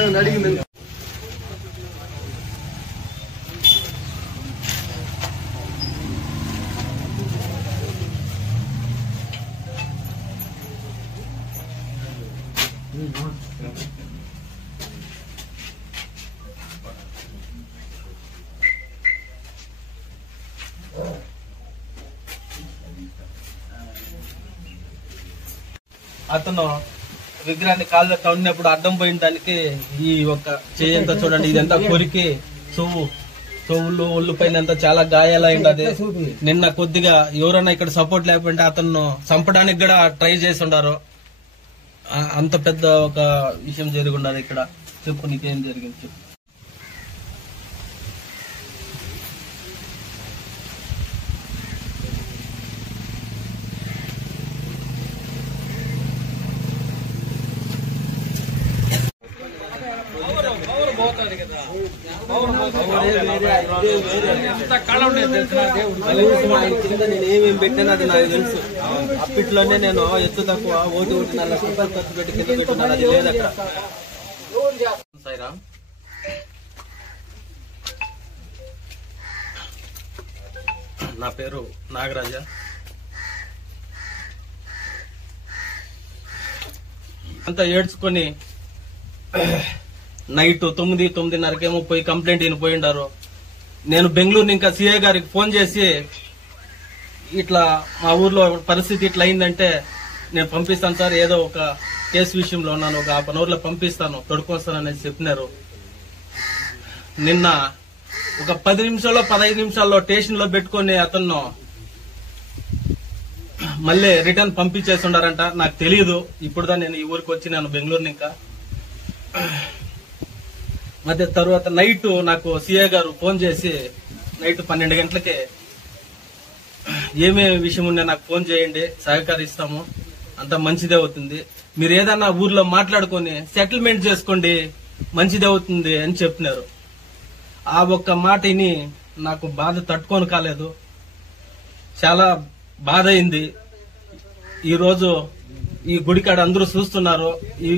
ఏమని అడిగింది అతను విగ్రహాన్ని కాళ్ళ తవ్వినప్పుడు అడ్డం పోయిన దానికి ఈ ఒక చేయంతా చూడండి, ఇదంతా కొరికి చెవులు ఒళ్ళు పైన అంతా చాలా గాయాలైంది. నిన్న కొద్దిగా ఎవరైనా ఇక్కడ సపోర్ట్ లేకపోతే అతను చంపడానికి కూడా ట్రై చేసి ఉండారు. అంత పెద్ద ఒక విషయం జరిగి ఉండదు. ఇక్కడ చెప్పు, నీకేం జరిగింది చెప్పు. నేనేమేమి పెట్టాను అది నాకు తెలుసు. అప్పట్లోనే నేను ఎత్తు తక్కువ 1.5 లక్ష రూపాయలు ఖర్చు పెట్టి కింద పెట్టున్నాను. అది లేదు అక్కడ. సాయిరామ్, నా పేరు నాగరాజ. అంతా ఏడ్చుకొని నైట్ 9:30కేమో పోయి కంప్లైంట్ ఈయన పోయిండారు. నేను బెంగళూరు ఇంకా సిఐ గారికి ఫోన్ చేసి ఇట్లా మా ఊర్లో పరిస్థితి ఇట్లా అయిందంటే నేను పంపిస్తాను సార్, ఏదో ఒక కేసు విషయంలో ఉన్నాను, ఒక 1/2 అవర్లో పంపిస్తాను, తొడుకొస్తాననేసి చెప్పినారు. నిన్న ఒక 10 నిమిషాల్లో 15 నిమిషాల్లో స్టేషన్ లో పెట్టుకుని అతను మళ్ళీ రిటర్న్ పంపించేసి ఉండారంట. నాకు తెలియదు. ఇప్పుడుదా నేను ఈ ఊరికి వచ్చి నేను బెంగళూరు ఇంకా మధ్య తర్వాత నైట్ నాకు సిఐ గారు ఫోన్ చేసి నైట్ 12 గంటలకే ఏమేమి విషయం ఉన్నా నాకు ఫోన్ చేయండి, సహకరిస్తాము, అంత మంచిదే అవుతుంది, మీరు ఏదన్నా ఊర్లో మాట్లాడుకొని సెటిల్మెంట్ చేసుకోండి, మంచిదే అవుతుంది అని చెప్పినారు. ఆ ఒక్క మాట విని నాకు బాధ తట్టుకొని కాలేదు. చాలా బాధ అయింది. ఈ రోజు ఈ గుడికాడ అందరూ చూస్తున్నారు. ఈ